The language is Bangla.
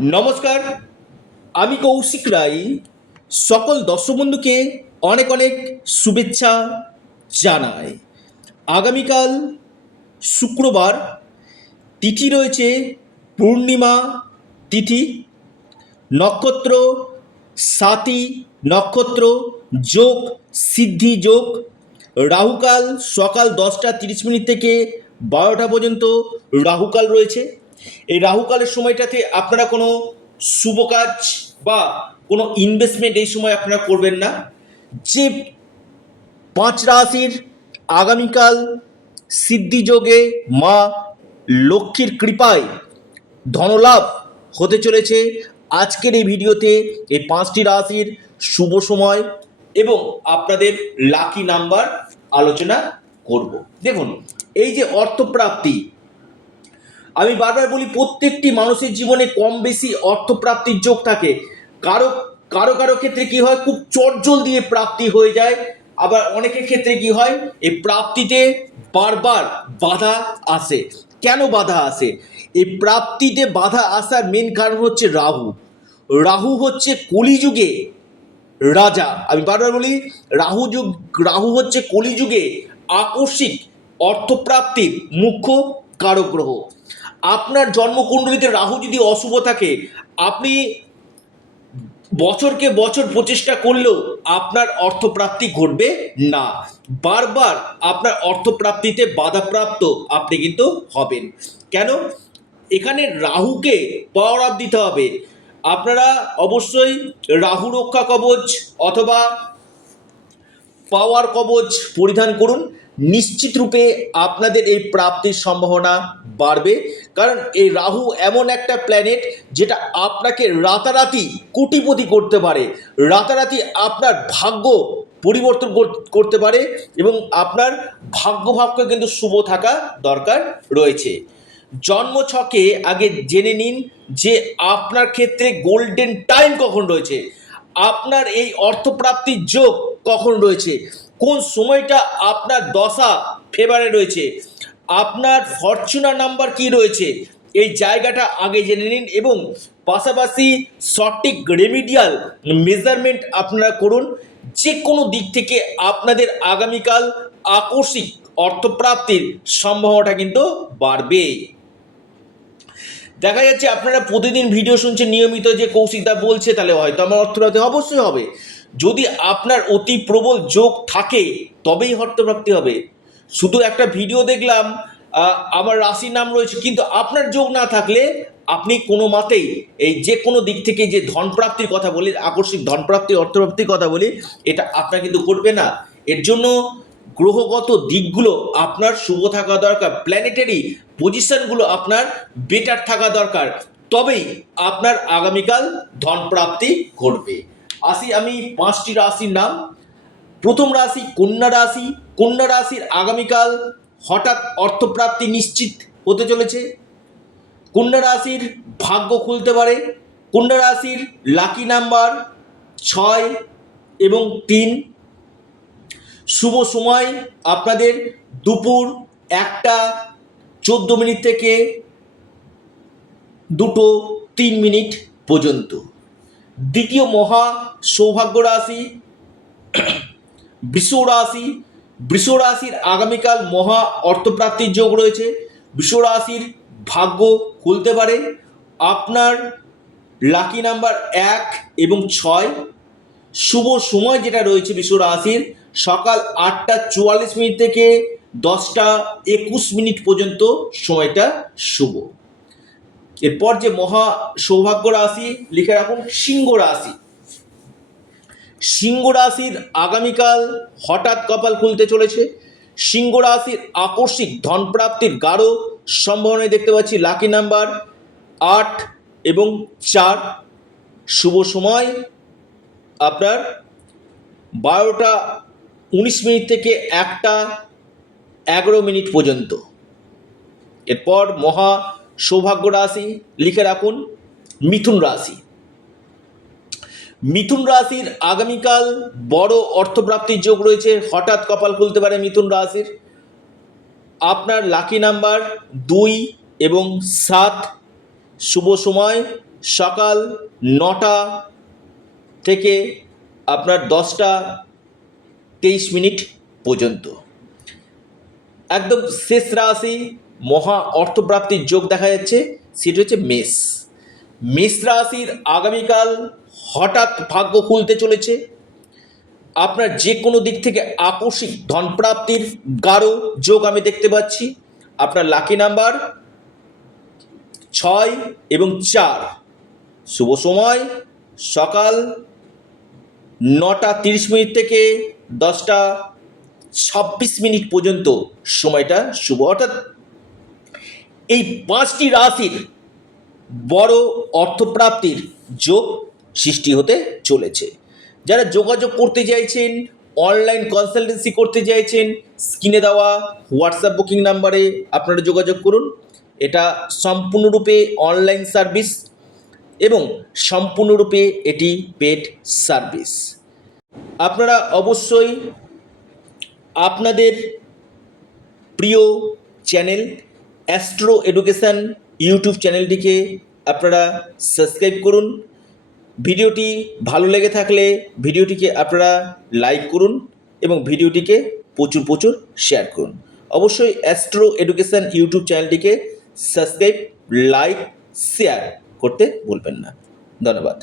নমস্কার, আমি কৌশিক রায়। সকল দর্শক বন্ধুকে অনেক অনেক শুভেচ্ছা জানাই। আগামীকাল শুক্রবার, তিথি রয়েছে পূর্ণিমা তিথি, নক্ষত্র সাতি নক্ষত্র, যোগ সিদ্ধি যোগ, রাহুকাল সকাল 10টা 30 মিনিট থেকে 12টা পর্যন্ত রাহুকাল রয়েছে। এই রাহুকালের সময়টাতে আপনারা কোনো শুভ কাজ বা কোনো ইনভেস্টমেন্ট এই সময় আপনারা করবেন না। যে 5 রাশির আগামীকাল সিদ্ধিযোগে মা লক্ষ্মীর কৃপায় ধনলাভ হতে চলেছে, আজকের এই ভিডিওতে এই 5টি রাশির শুভ সময় এবং আপনাদের লাকি নাম্বার আলোচনা করব। দেখুন, এই যে অর্থপ্রাপ্তি, আমি বারবার বলি প্রত্যেকটি মানুষের জীবনে কম বেশি অর্থপ্রাপ্তির যোগ থাকে। কারো কারো কারো ক্ষেত্রে কি হয়, খুব চটজল দিয়ে প্রাপ্তি হয়ে যায়, আবার অনেকের ক্ষেত্রে কি হয়, এই প্রাপ্তিতে বারবার বাধা আসে। কেন বাধা আসে? এই প্রাপ্তিতে বাধা আসার মেন কারণ হচ্ছে রাহু। রাহু হচ্ছে কলিযুগে রাজা। আমি বারবার বলি, রাহু হচ্ছে কলিযুগে আকস্মিক অর্থপ্রাপ্তির মুখ্য কারক গ্রহ। আপনার জন্মকুণ্ডলিতে রাহু যদি অশুভ থাকে, আপনি বছরকে বছর প্রচেষ্টা করলেও আপনার অর্থপ্রাপ্তি ঘটবে না। বারবার আপনার অর্থপ্রাপ্তিতে বাধাপ্রাপ্ত আপনি কিন্তু হবেন। কেন? এখানে রাহুকে পাওয়ার আপ দিতে হবে। আপনারা অবশ্যই রাহু রক্ষা কবচ অথবা পাওয়ার কবচ পরিধান করুন। নিশ্চিত রূপে আপনাদের এই প্রাপ্তির সম্ভাবনা বাড়বে। কারণ এই রাহু এমন একটা প্ল্যানেট যেটা আপনাকে রাতারাতি কোটিপতি করতে পারে, রাতারাতি আপনার ভাগ্য পরিবর্তন করতে পারে, এবং আপনার ভাগ্যভাবকে কিন্তু শুভ থাকা দরকার রয়েছে। জন্মছকে আগে জেনে নিন যে আপনার ক্ষেত্রে গোল্ডেন টাইম কখন রয়েছে, আপনার এই অর্থপ্রাপ্তির যোগ কখন রয়েছে, কোন সময়টা আপনার দশা ফেভারে রয়েছে, আপনার ফরচুনার নাম্বার কি রয়েছে, এই জায়গাটা আগে জেনে নিন এবং পাশাপাশি সঠিক রেমিডিয়াল মেজারমেন্ট আপনারা করুন। যে কোনো দিক থেকে আপনাদের আগামীকাল আকস্মিক অর্থপ্রাপ্তির সম্ভাবনাটা কিন্তু বাড়বে। দেখা যাচ্ছে আপনারা প্রতিদিন ভিডিও শুনছেন নিয়মিত, যে কৌশিকদা বলছে তাহলে হয়তো আমার অর্থপ্রাপ্তি অবশ্যই হবে। যদি আপনার অতি প্রবল যোগ থাকে তবেই অর্থপ্রাপ্তি হবে। শুধু একটা ভিডিও দেখলাম, আমার রাশির নাম রয়েছে, কিন্তু আপনার যোগ না থাকলে আপনি কোনো মতেই এই যে কোনো দিক থেকে যে ধনপ্রাপ্তির কথা বলি, আকস্মিক ধনপ্রাপ্তি অর্থপ্রাপ্তির কথা বলি, এটা আপনার কিন্তু ঘটবে না। এর জন্য গ্রহগত দিকগুলো আপনার শুভ থাকা দরকার, প্ল্যানেটারি পজিশনগুলো আপনার বেটার থাকা দরকার, তবেই আপনার আগামীকাল ধনপ্রাপ্তি ঘটবে। আসি আমি 5টি রাশির নাম। প্রথম রাশি কন্যা রাশি। কন্যা রাশির আগামীকাল হঠাৎ অর্থপ্রাপ্তি নিশ্চিত হতে চলেছে। কন্যা রাশির ভাগ্য খুলতে পারে। কন্যা রাশির লাকি নাম্বার 6 এবং 3। শুভ সময় আপনাদের দুপুর 1টা 14 মিনিট থেকে 2টো 3 মিনিট পর্যন্ত। দ্বিতীয় মহা সৌভাগ্য রাশি বৃষ রাশি। বৃষ রাশির আগামীকাল মহা অর্থপ্রাপ্তির যোগ রয়েছে। বৃষ রাশির ভাগ্য খুলতে পারে। আপনার লাকি নাম্বার 1 এবং 6। শুভ সময় যেটা রয়েছে বৃষ রাশির, সকাল 8টা 44 মিনিট থেকে 10টা 21 মিনিট পর্যন্ত সময়টা শুভ। এরপর যে মহা সৌভাগ্য রাশি লিখে রাখুন সিংহ রাশি। সিংহ রাশির আগামীকাল হঠাৎ কপাল খুলতে চলেছে। সিংহ রাশির আকস্মিক ধনপ্রাপ্তির গাঢ় সম্ভাবনা দেখতে পাচ্ছি। লাকি নাম্বার 8 এবং 4। শুভ সময় আপনার 12টা 19 মিনিট থেকে 1টা 11 মিনিট পর্যন্ত। এরপর মহা সৌভাগ্য রাশি লিখে রাখুন মিথুন রাশি। মিথুন রাশির আগামীকাল বড় অর্থপ্রাপ্তির যোগ রয়েছে। হঠাৎ কপাল খুলতে পারে মিথুন রাশির। আপনার লাকি নাম্বার 2 এবং 7। শুভ সময় সকাল 9টা থেকে আপনার 10টা 23 মিনিট পর্যন্ত। একদম শেষ রাশি মহা অর্থপ্রাপ্তির যোগ দেখা যাচ্ছে, সেটি হচ্ছে মেষ। মেষ রাশির আগামীকাল হঠাৎ ভাগ্য খুলতে চলেছে। আপনার যে কোনো দিক থেকে আকস্মিক ধনপ্রাপ্তির গাঢ় যোগ আমি দেখতে পাচ্ছি। আপনার লাকি নাম্বার 6 এবং 4। শুভ সময় সকাল 9টা 30 মিনিট থেকে 10টা 26 মিনিট পর্যন্ত সময়টা শুভ। অর্থাৎ এই 5টি রাশির বড় অর্থপ্রাপ্তির যোগ সৃষ্টি হতে চলেছে। যারা যোগাযোগ করতে চাইছেন, অনলাইন কনসালটেন্সি করতে চাইছেন, স্ক্রিনে দেওয়া হোয়াটসঅ্যাপ বুকিং নাম্বারে আপনারা যোগাযোগ করুন। এটা সম্পূর্ণরূপে অনলাইন সার্ভিস এবং সম্পূর্ণরূপে এটি পেড সার্ভিস। আপনারা অবশ্যই আপনাদের প্রিয় চ্যানেল অ্যাস্ট্রো এডুকেশান ইউটিউব চ্যানেলটিকে আপনারা সাবস্ক্রাইব করুন। ভিডিওটি ভালো লেগে থাকলে ভিডিওটিকে আপনারা লাইক করুন এবং ভিডিওটিকে প্রচুর প্রচুর শেয়ার করুন। অবশ্যই অ্যাস্ট্রো এডুকেশান ইউটিউব চ্যানেলটিকে সাবস্ক্রাইব, লাইক, শেয়ার করতে ভুলবেন না। ধন্যবাদ।